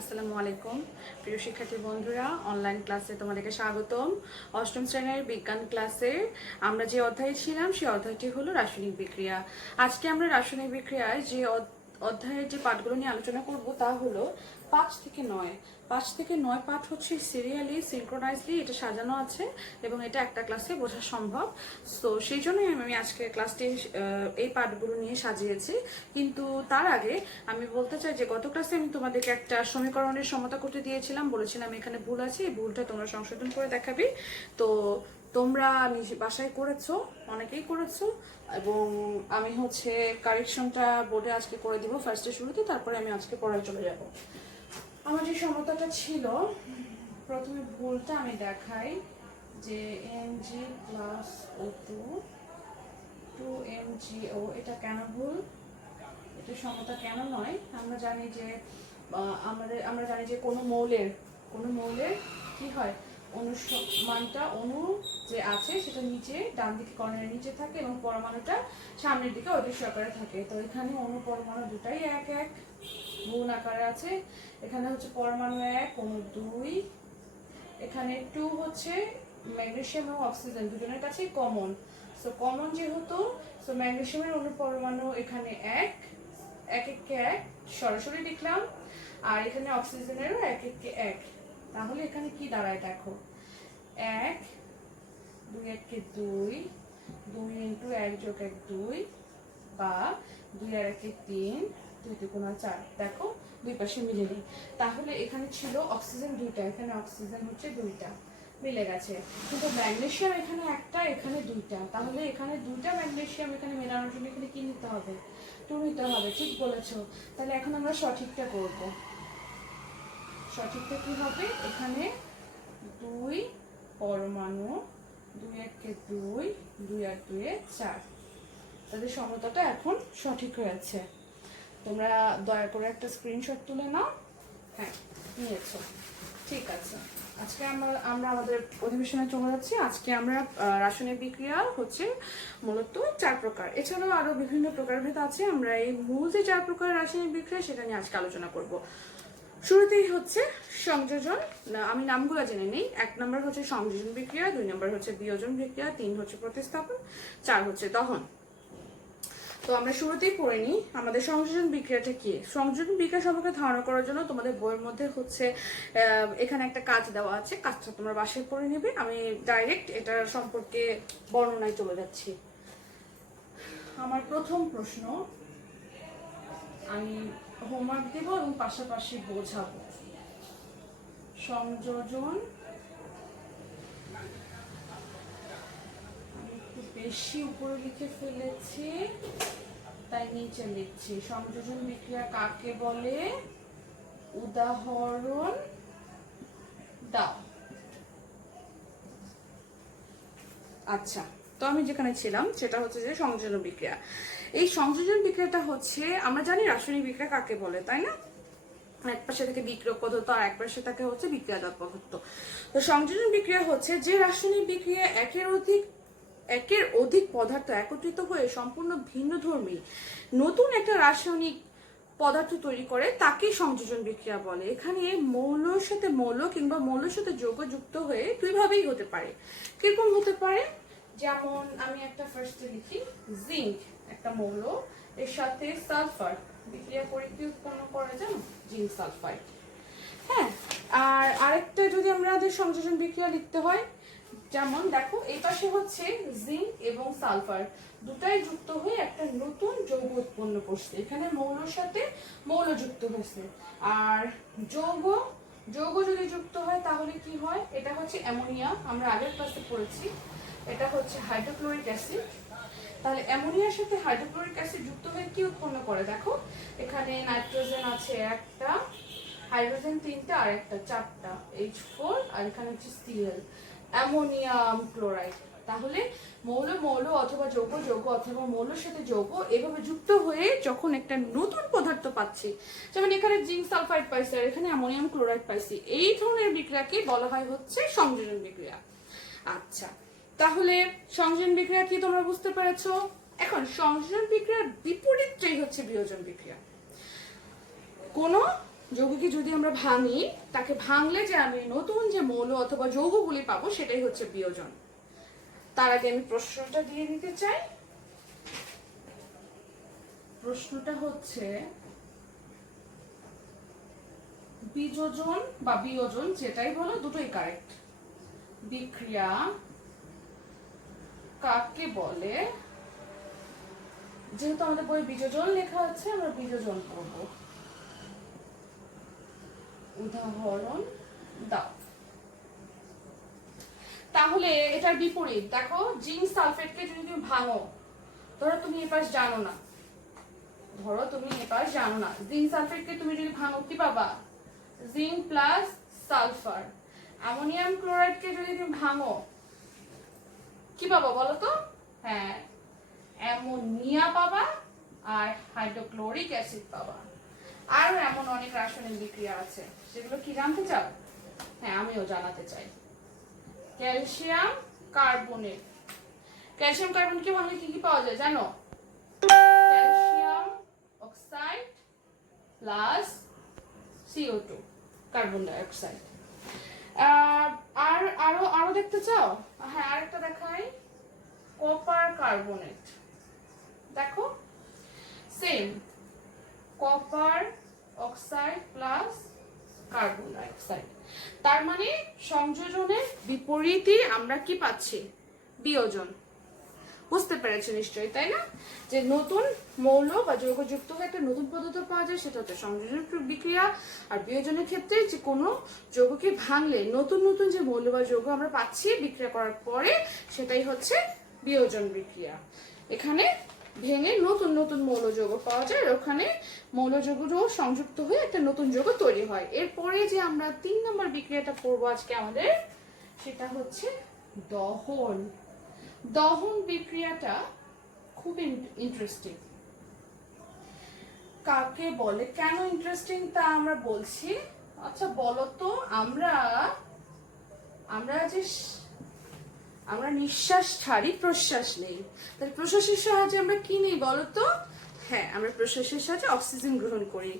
আসসালামু আলাইকুম প্রিয় শিক্ষার্থী বন্ধুরা, অনলাইন ক্লাসে তোমাদেরকে স্বাগতম। অষ্টম শ্রেণীর বিজ্ঞান ক্লাসে আমরা যে অধ্যায়ে ছিলাম সেই অধ্যায়টি হলো রাসায়নিক বিক্রিয়া। আজকে আমরা রাসায়নিক বিক্রিয়ায় যে অধ্যায়ের যে পাঠগুলো নিয়ে আলোচনা করব তা হলো 5 থেকে 9 পাঠ হচ্ছে সিরিয়ালি সিনক্রোনাইজলি এটা সাজানো আছে এবং এটা একটা ক্লাসে বোঝা সম্ভব। তো সেই জন্যই আমি আজকে ক্লাসটি এই পাঠগুলো নিয়ে সাজিয়েছি। কিন্তু তার আগে আমি বলতে চাই যে গত ক্লাসে আমি তোমাদেরকে একটা সমীকরণের সমতা করতে দিয়েছিলাম, বলেছিলাম এখানে ভুল আছে, এই ভুলটা তোমরা সংশোধন করে দেখাবি। তো তোমরা বাসায় করেছো, অনেকেই করেছো, এবং আমি হচ্ছে কারেকশনটা বোর্ডে আজকে করে দিব ফার্স্টে শুরুতে, তারপরে আমি আজকে পড়ায় চলে যাব। আমার যে সমতাটা ছিল, প্রথমে ভুলটা আমি দেখাই যে Mg প্লাস O2 2MgO, এটা কেন ভুল, এটা সমতা কেন নয়? আমরা জানি যে আমরা জানি যে কোনো মৌলের কি হয়, মানটা অণু যে আছে সেটা নিচে ডান দিকে কর্নারের নিচে থাকে এবং পরমাণুটা সামনের দিকে অদৃশ্য আকারে থাকে। তো এখানে অণু পরমাণু দুটাই এক এক গুণ আকারে আছে। এখানে হচ্ছে পরমাণু 1, অণু 2, এখানে 2 হচ্ছে ম্যাগনেসিয়াম এবং অক্সিজেন দুজনের কাছেই কমন। সো কমন যেহেতু, সো ম্যাগনেসিয়ামের অণু পরমাণু এখানে 1 1 সরাসরি লিখলাম, আর এখানে অক্সিজেনেরও 1 তাহলে এখানে কি দাঁড়ায় দেখো, 1 2 1 2 2 ইন্টু 1 যোগ 1 2, বা 2 আর 1 3, 2 2 4। দেখো দুই পাশে মিলে নেই, তাহলে এখানে ছিল অক্সিজেন 2টা, এখানে অক্সিজেন হচ্ছে 2টা, মিলে গেছে। কিন্তু ম্যাগনেসিয়াম এখানে একটা, এখানে 2টা, তাহলে এখানে 2টা ম্যাগনেসিয়াম এখানে মেলানোর জন্য এখানে কি নিতে হবে, 2 নিতে হবে। ঠিক বলেছো। তাহলে এখন আমরা সঠিকটা করব। সঠিকটা কি হবে, এখানে 2 পরমাণু, 2 1 2, 2 আর 2 4, তাদের সমতাটা এখন সঠিক হয়েছে। তোমরা দয়া করে একটা স্ক্রিনশট তুলে নাও। হ্যাঁ, নিয়েছো, ঠিক আছে। আজকে আমরা আমাদের অধিবেশনে চলে যাচ্ছি। আজকে আমরা রাসায়নিক বিক্রিয়া হচ্ছে মূলত 4 প্রকার, এছাড়াও আরো বিভিন্ন প্রকারভেদ আছে। আমরা এই মূল যে 4 প্রকার রাসায়নিক বিক্রিয়া সেটা নিয়ে আজকে আলোচনা করব। শুরুতেই হচ্ছে সংযোজন। আমি নামগুলো জেনে নেই। 1 নম্বর হচ্ছে সংযোজন বিক্রিয়া, 2 নম্বর হচ্ছে বিয়োজন বিক্রিয়া, 3 হচ্ছে প্রতিস্থাপন, 4 হচ্ছে দহন। তো আমরা শুরুতেই পড়ে নিই আমাদের সংযোজন বিক্রিয়াটা কি। সংযোজন বিক্রিয়া সম্পর্কে ধারণা করার জন্য তোমাদের বইয়ের মধ্যে হচ্ছে এখানে একটা কাজ দেওয়া আছে, কাজটা তোমরা বাসায় পড়ে নেবে। আমি ডাইরেক্ট এটা সম্পর্কে বর্ণনায় চলে যাচ্ছি। আমার প্রথম প্রশ্ন আমি হোমওয়ার্ক দেব এবং পাশাপাশি বোঝাবো। সংযোজন, আমি একটু বেশি উপরে লিখে ফেলেছি তাই নিচে লিখছি। সংযোজন বিক্রিয়া কাকে বলে, উদাহরণ দাও। আচ্ছা, তো আমি যেখানে ছিলাম সেটা হচ্ছে যে সংযোজন বিক্রিয়া। এই সংযোজন বিক্রিয়াটা হচ্ছে, আমরা জানি রাসায়নিক বিক্রিয়া কাকে বলে, তাই না? এক পাশে থেকে বিক্রিয়ক পদার্থ আর এক পাশে থাকে হচ্ছে বিক্রিয়াজাত পদার্থ। তো সংযোজন বিক্রিয়া হচ্ছে যে রাসায়নিক বিক্রিয়া একের অধিক পদার্থ একত্রিত হয়ে সম্পূর্ণ ভিন্নধর্মী নতুন একটা রাসায়নিক পদার্থ তৈরি করে, তাকে সংযোজন বিক্রিয়া বলে। এখানে মৌলের সাথে মৌল কিংবা মৌলের সাথে যৌগ যুক্ত হয়ে দুইভাবেই হতে পারে। কিরকম হতে পারে, যেমন আমি একটা ফার্স্টে লিখি, জিঙ্ক একটা মৌল, এর সাথে সালফার বিক্রিয়া করে কি উৎপন্ন করা যায়, জিঙ্ক সালফাইড। হ্যাঁ, আর আরেকটা যদি আমাদের সংযোজন বিক্রিয়া লিখতে হয়, যেমন দেখো এই পাশে হচ্ছে জিঙ্ক এবং সালফার দুটাই যুক্ত হয়ে একটা নতুন যৌগ উৎপন্ন করছে। এখানে মৌলের সাথে মৌল যুক্ত হয়েছে, আর যৌগ যদি যুক্ত হয় তাহলে কি হয়, এটা হচ্ছে অ্যামোনিয়া, আমরা আগের ক্লাসে পড়েছি। এটা হচ্ছে হাইড্রোক্লোরিক অ্যাসিড। তাহলে অ্যামোনিয়ার সাথে হাইড্রোক্লোরিক অ্যাসিড যুক্ত হয়ে কি উৎপন্ন করে, দেখো এখানে নাইট্রোজেন আছে একটা, হাইড্রোজেন 3টা আর একটা 4টা, H4, আর এখানে হচ্ছে Cl, অ্যামোনিয়াম ক্লোরাইড। তাহলে মৌল অথবা যৌগ অথবা মৌলের সাথে যৌগ এভাবে যুক্ত হয়ে যখন একটা নতুন পদার্থ পাচ্ছি, যেমন এখানে জিঙ্ক সালফাইড পাইছি আর এখানে অ্যামোনিয়াম ক্লোরাইড পাইছি, এই ধরনের বিক্রিয়াকে বলা হয় হচ্ছে সংযোজন বিক্রিয়া। আচ্ছা, তাহলে সংযোজন বিক্রিয়া কি তোমরা বুঝতে পেরেছো? এখন সংযোজন বিক্রিয়ার বিপরীতটাই হচ্ছে বিয়োজন বিক্রিয়া। কোনো যৌগকে যদি আমরা ভাঙি, তাকে ভাঙলে যে আমি নতুন যে মৌল অথবা যৌগগুলি পাবো সেটাই হচ্ছে বিয়োজন। তার আগে আমি প্রশ্নটা দিয়ে নিতে চাই। প্রশ্নটা হচ্ছে বিযোজন বা বিয়োজন যেটাই বলো দুটোই কারেক্ট, বিক্রিয়া কাকে বলে? যেহেতু আমাদের বই বিযোজন লেখা আছে, আমরা বিযোজন করব। উদাহরণ দাও। তাহলে এটার বিপরীত দেখো, জিঙ্ক সালফেটকে যদি তুমি ভাঙো, ধরো তুমি এপাশ জানো না, জিঙ্ক সালফেটকে তুমি যদি ভাঙো কি পাবা? Zinc plus sulphur. অ্যামোনিয়াম ক্লোরাইডকে যদি তুমি ভাঙো কি পাবা বলো তো? হ্যাঁ, অ্যামোনিয়া পাবা আর হাইড্রোক্লোরিক অ্যাসিড পাবা। আর এমন অনেক রাসায়নিক বিক্রিয়া আছে, সেগুলো কি জানতে চাও? হ্যাঁ, আমিও জানাতে চাই। ক্যালসিয়াম কার্বনেট, ক্যালসিয়াম কার্বনেটকে ভাঙলে কি কি পাওয়া যায় জানো? Calcium oxide plus CO2, carbon ডাই অক্সাইড। আর আরো আরো দেখতে চাও? হ্যাঁ, আরেকটা দেখাই, কপার কার্বনেট। দেখো same, copper oxide plus carbon ডাই অক্সাইড। তার মানে সংযোজনের বিপরীতই আমরা কি পাচ্ছি? বিয়োজন। বুঝতে পেরেছো নিশ্চয়ই, তাই না? যে নতুন মৌল বা যৌগ যুক্ত হয়ে একটা নতুন পদার্থ পাওয়া যায়, সেটা হচ্ছে সংযোজন বিক্রিয়া। আর বিয়োজনের ক্ষেত্রে যে কোনো যৌগকে ভাঙলে নতুন নতুন যে মৌল বা যৌগ আমরা পাচ্ছি বিক্রিয়া করার পরে, সেটাই হচ্ছে বিয়োজন বিক্রিয়া। এখানে ভেঙে নতুন নতুন মৌল যৌগ পাওয়া যায়, আর ওখানে মৌল যৌগটাও সংযুক্ত হয়ে একটা নতুন যৌগ তৈরি হয়। এরপরে যে আমরা 3 নম্বর বিক্রিয়াটা করবো আজকে আমাদের, সেটা হচ্ছে দহন। দহন বিক্রিয়াটা খুব ইন্টারেস্টিং। কাকে বলে, কেন ইন্টারেস্টিং তা আমরা বলছি। আচ্ছা বলো তো, আমরা নিঃশ্বাস ছাড়ি, প্রশ্বাস নেই। তাহলে প্রশ্বাসের সাহায্যে আমরা কি নেই বলো তো? হ্যাঁ, আমরা প্রশ্বাসের সাহায্যে অক্সিজেন গ্রহণ করি।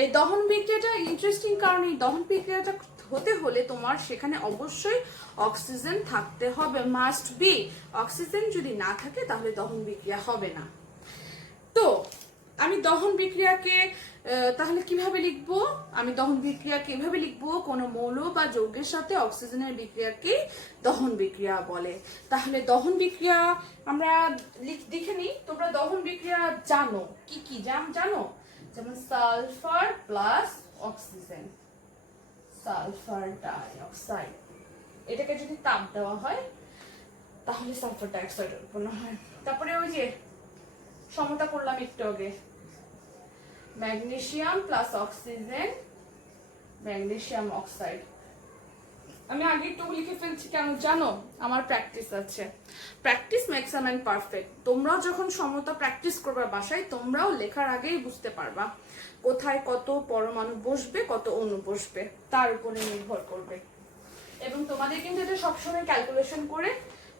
এই দহন বিক্রিয়াটা ইন্টারেস্টিং কারণ এই দহন বিক্রিয়াটা হতে হলে তোমার সেখানে অবশ্যই অক্সিজেন থাকতে হবে, মাস্ট বি। অক্সিজেন যদি না থাকে তাহলে দহন বিক্রিয়া হবে না। তো আমি দহন বিক্রিয়াকে তাহলে কিভাবে লিখবো? আমি দহন বিক্রিয়াকে এভাবে লিখবো, কোনো মৌল বা যৌগের সাথে অক্সিজেনের বিক্রিয়াকে দহন বিক্রিয়া বলে। তাহলে দহন বিক্রিয়া আমরা দেখে নিই। তোমরা দহন বিক্রিয়া জানো কি কি? জানো, যেমন sulphur plus oxygen, sulphur dioxide. এটাকে যদি তাপ দেওয়া হয় তাহলে সালফার ডাইঅক্সাইড উৎপন্ন হয়। তারপরে ওই যে সমতা করলাম একটু আগে, magnesium plus oxygen, magnesium oxide. আমি আগে একটু লিখে ফেলছি কেন জানো? আমার প্র্যাকটিস আছে। Practice makes a man perfect. তোমরাও যখন সমতা প্র্যাকটিস করবে বাসায়, তোমরাও লেখার আগেই বুঝতে পারবা কোথায় কত পরমাণু বসবে, কত অণু বসবে, তার উপরে নির্ভর করবে। এবং তোমাদের কিন্তু এটা সবসময় ক্যালকুলেশন করে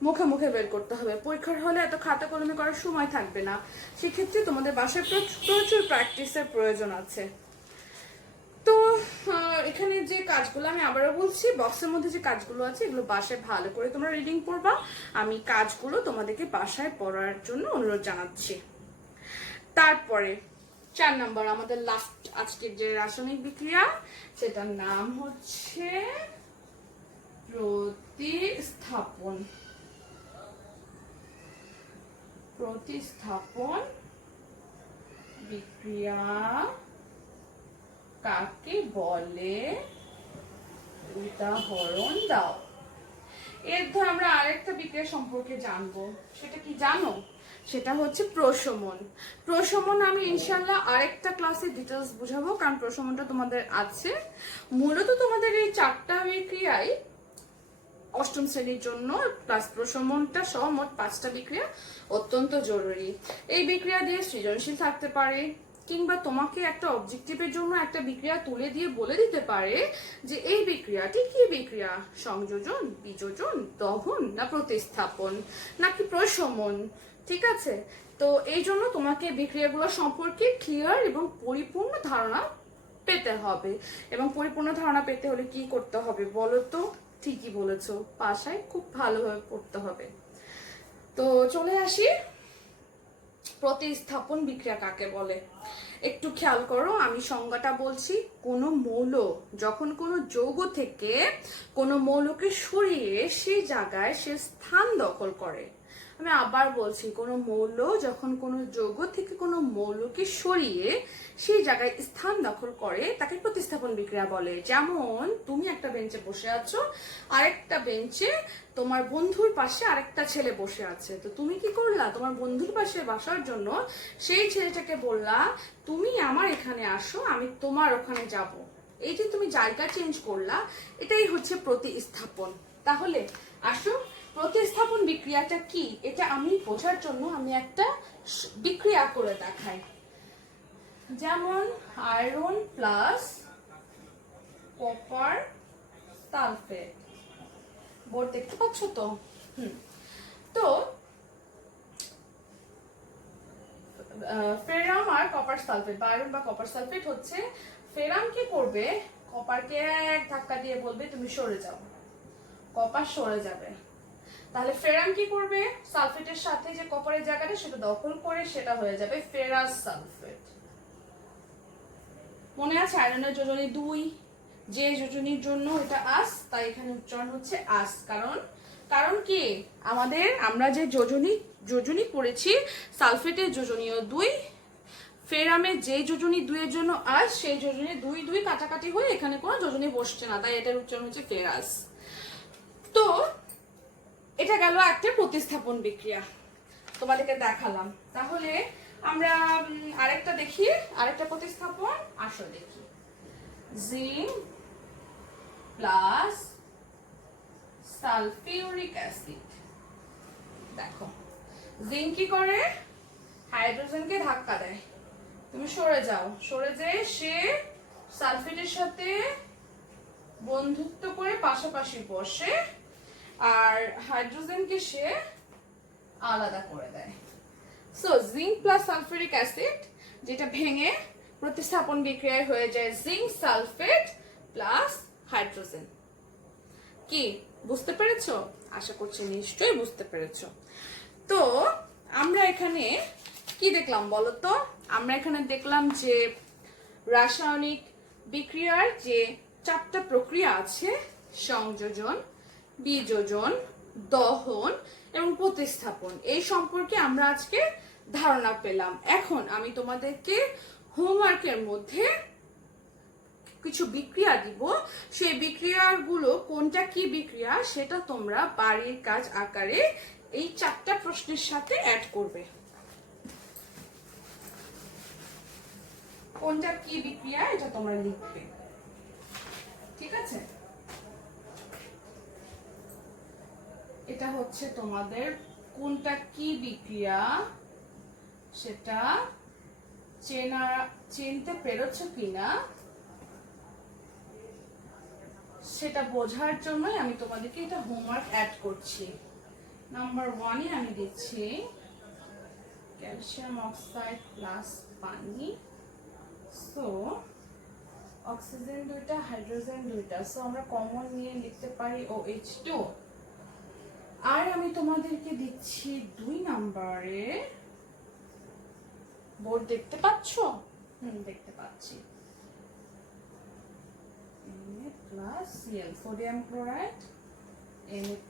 মুখে মুখে বের করতে হবে। পরীক্ষার হলে এত খাতা কলমে করার সময় থাকবে না, সেক্ষেত্রে তোমাদের বাসায় প্রচুর প্র্যাকটিসের প্রয়োজন আছে। তো এখানে যে কাজগুলো আমি আবারও বলছি, বক্সের মধ্যে যে কাজগুলো আছে এগুলো বাসায় ভালো করে তোমরা রিডিং করবা। আমি কাজগুলো তোমাদেরকে বাসায় পড়ার জন্য অনুরোধ জানাচ্ছি। তারপরে 4 নম্বর আমাদের লাস্ট আজকের যে রাসায়নিক বিক্রিয়া, সেটার নাম হচ্ছে প্রতিস্থাপন। প্রতিস্থাপন বিক্রিয়া কাকে বলে? উদাহরণ দাও। এরপর আমরা আরেকটা বিক্রিয়া সম্পর্কে জানবো। সেটা কি জানো? সেটা হচ্ছে প্রশমন। প্রশমন আমি ইনশাল্লাহ আরেকটা ক্লাসে ডিটেলস বুঝাবো, কারণ প্রশমনটা তোমাদের আছে। মূলত তোমাদের এই 4টা বিক্রিয়ায় 8ম শ্রেণীর জন্য প্লাস প্রশমনটা সহ মোট 5টা বিক্রিয়া অত্যন্ত জরুরি। এই বিক্রিয়া দিয়ে সৃজনশীল থাকতে পারে, কিংবা তোমাকে একটা অবজেক্টিভের জন্য একটা বিক্রিয়া তুলে দিয়ে বলে দিতে পারে যে এই বিক্রিয়াটি কি বিক্রিয়া, সংযোজন, বিযোজন, দহন না প্রতিস্থাপন নাকি প্রশমন। ঠিক আছে? তো এই জন্য তোমাকে বিক্রিয়াগুলো সম্পর্কে ক্লিয়ার এবং পরিপূর্ণ ধারণা পেতে হবে। এবং পরিপূর্ণ ধারণা পেতে হলে কি করতে হবে বলো তো? ঠিকই বলেছো, ভাষায় খুব ভালোভাবে পড়তে হবে। তো চলে আসি, প্রতিস্থাপন বিক্রিয়া কাকে বলে। একটু খেয়াল করো, আমি সংজ্ঞাটা বলছি। কোনো মৌল যখন কোনো যৌগ থেকে কোনো মৌলকে সরিয়ে সেই জায়গায় সে স্থান দখল করে, আমি আবার বলছি, কোনো মৌল যখন কোনো যৌগ থেকে কোনো মৌলকে সরিয়ে সেই জায়গায় স্থান দখল করে তাকে প্রতিস্থাপন বিক্রিয়া বলে। যেমন তুমি একটা বেঞ্চে বসে আছো, আরেকটা বেঞ্চে তোমার বন্ধুর পাশে আরেকটা ছেলে বসে আছে। তো তুমি কি করলা? তোমার বন্ধুর পাশে বসার জন্য সেই ছেলেটাকে বললা, তুমি আমার এখানে আসো, আমি তোমার ওখানে যাব। এই যে তুমি জায়গা চেঞ্জ করলা, এটাই হচ্ছে প্রতিস্থাপন। তাহলে আসো, প্রতিস্থাপন বিক্রিয়াটা কি এটা আমি বোঝার জন্য আমি একটা বিক্রিয়া করে দেখাই। যেমন iron plus copper sulphate, board দেখতে পাচ্ছ তো? তো ফেরাম আর কপার সালফেট বা আয়রন বা কপার সালফেট হচ্ছে, ফেরাম কি করবে? কপারকে এক ধাক্কা দিয়ে বলবে তুমি সরে যাও, কপার সরে যাবে। তাহলে ফেরাম কি করবে? সালফেটের সাথে যে কপারের জায়গাটা সেটা দখল করে সেটা হয়ে যাবে ফেরাস সালফেট। মনে আছে আয়রনের যোজনী 2, যে যোজনীর জন্য এটা আস, তাই এখানে উচ্চারণ হচ্ছে আস। কারণ কি, আমরা যে যোজনী পড়েছি, সালফেটের যোজনীয় 2, ফেরামের যে যোজনী 2 এর জন্য আস, সেই যোজনী 2 কাটাকাটি হয়ে এখানে কোনো যোজনী বসছে না, তাই এটার উচ্চারণ হচ্ছে ফেরাস। তো এটা গেল একটা প্রতিস্থাপন বিক্রিয়া, তোমাদেরকে দেখালাম। তাহলে আমরা আরেকটা দেখি, আরেকটা প্রতিস্থাপন। আসো দেখি, জিঙ্ক প্লাস সালফিউরিক অ্যাসিড। দেখো, জিঙ্ক কি করে? হাইড্রোজেনকে ধাক্কা দেয়, তুমি সরে যাও, সরে যেয়ে সে সালফেটের সাথে বন্ধুত্ব করে পাশাপাশি বসে, আর হাইড্রোজেনকে সে আলাদা করে দেয়। So zinc plus sulphuric acid, যেটা ভেঙে প্রতিস্থাপন বিক্রিয়ায় হয়ে যায় জিঙ্ক সালফেট প্লাস হাইড্রোজেন। কি বুঝতে পেরেছো? আশা করছি নিশ্চয়ই বুঝতে পেরেছো। তো আমরা এখানে কি দেখলাম বলো তো? আমরা এখানে দেখলাম যে রাসায়নিক বিক্রিয়ার যে 4টা প্রক্রিয়া আছে, সংযোজন, বিযোজন, দহন এবং প্রতিস্থাপন, এই সম্পর্কে আমরা আজকে ধারণা পেলাম। এখন আমি তোমাদেরকে হোমওয়ার্কের মধ্যে কিছু বিক্রিয়া দিব, সেই বিক্রিয়াগুলো কোনটা কি বিক্রিয়া সেটা তোমরা বাড়ির কাজ আকারে এই 4টা প্রশ্নের সাথে অ্যাড করবে। কোনটা কি বিক্রিয়া এটা তোমরা লিখবে, ঠিক আছে? এটা হচ্ছে তোমাদের কোনটা কি বিক্রিয়া সেটা চিনতে পেরেছো কিনা সেটা বোঝার জন্যই আমি তোমাদেরকে এটা হোমওয়ার্ক অ্যাড করছি। নাম্বার 1-এ আমি দিচ্ছি ক্যালসিয়াম অক্সাইড প্লাস পানি। সো অক্সিজেন 2টা, হাইড্রোজেন 2টা, সো আমরা কমন নিয়ে লিখতে পারি OH2। আর আমি তোমাদেরকে দিচ্ছি 2 নাম্বারে, বোর্ড দেখতে পাচ্ছো? দেখতে পাচ্ছি, Na+Cl, সোডিয়াম ক্লোরাইড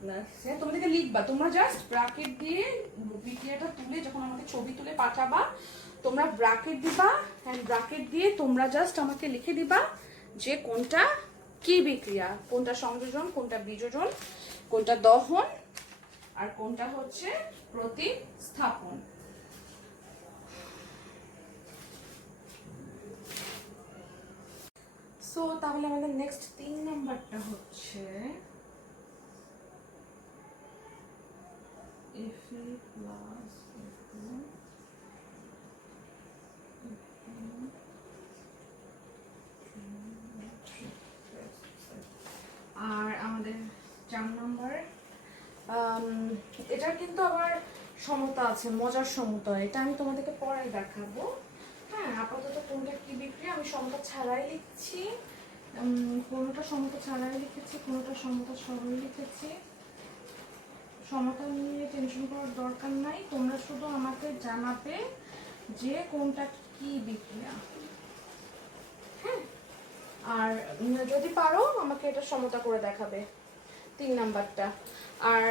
Na+Cl। তোমাদেরকে লিখবা, তোমরা জাস্ট ব্র্যাকেট দিয়ে বিক্রিয়াটা তুলে যখন আমাকে ছবি তুলে পাঠাবা, তোমরা ব্র্যাকেট দিবা, এন্ড ব্র্যাকেট দিয়ে তোমরা জাস্ট আমাকে লিখে দিবা যে কোনটা কি বিক্রিয়া, কোনটা সংযোজন, কোনটা বিযোজন, কোনটা দহন, আর কোনটা হচ্ছে প্রতিস্থাপন। সো তাহলে আমাদের নেক্সট 3 নাম্বারটা হচ্ছে Fe প্লাস আর আমাদের 4 নাম্বার, এটার কিন্তু আবার সমতা আছে, মজার সমতা, এটা আমি তোমাদেরকে পরে দেখাবো। হ্যাঁ, হ্যাঁ, আপাতত কোনটা কি বিক্রিয়া আমি সমতা ছাড়াই লিখছি, কোনোটা সমতা ছাড়াই লিখেছি, কোনোটা সমতা সহই লিখেছি। সমতা নিয়ে টেনশন করার দরকার নাই, তোমরা শুধু আমাকে জানাবে যে কোনটা কি বিক্রিয়া। হ্যাঁ, আর যদি পারো আমাকে এটা সমতা করে দেখাবে 3 নাম্বারটা, আর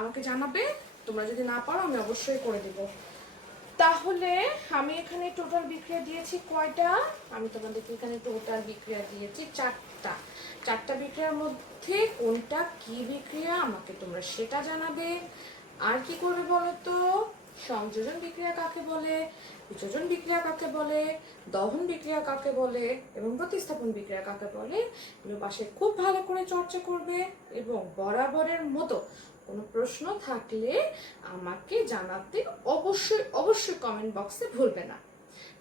আমাকে জানাবে। তোমরা যদি না পারো আমি অবশ্যই করে দিব। তাহলে আমি এখানে টোটাল বিক্রিয়া দিয়েছি কয়টা? আমি তোমাদেরকে এখানে টোটাল বিক্রিয়া দিয়েছি 4টা। 4টা বিক্রিয়ার মধ্যে কোনটা কি বিক্রিয়া আমাকে তোমরা সেটা জানাবে। আর কি করবে বলো তো? সংযোজন বিক্রিয়া কাকে বলে, বিযোজন বিক্রিয়া কাকে বলে, দহন বিক্রিয়া কাকে বলে এবং প্রতিস্থাপন বিক্রিয়া কাকে বলে, এগুলো পাশে খুব ভালো করে চর্চা করবে। এবং বরাবরের মতো কোনো প্রশ্ন থাকলে আমাকে জানাতে অবশ্যই অবশ্যই কমেন্ট বক্সে ভুলবে না।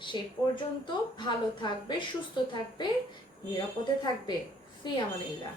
সেই পর্যন্ত ভালো থাকবে, সুস্থ থাকবে, নিরাপদে থাকবে। ফি আমানিল্লাহ।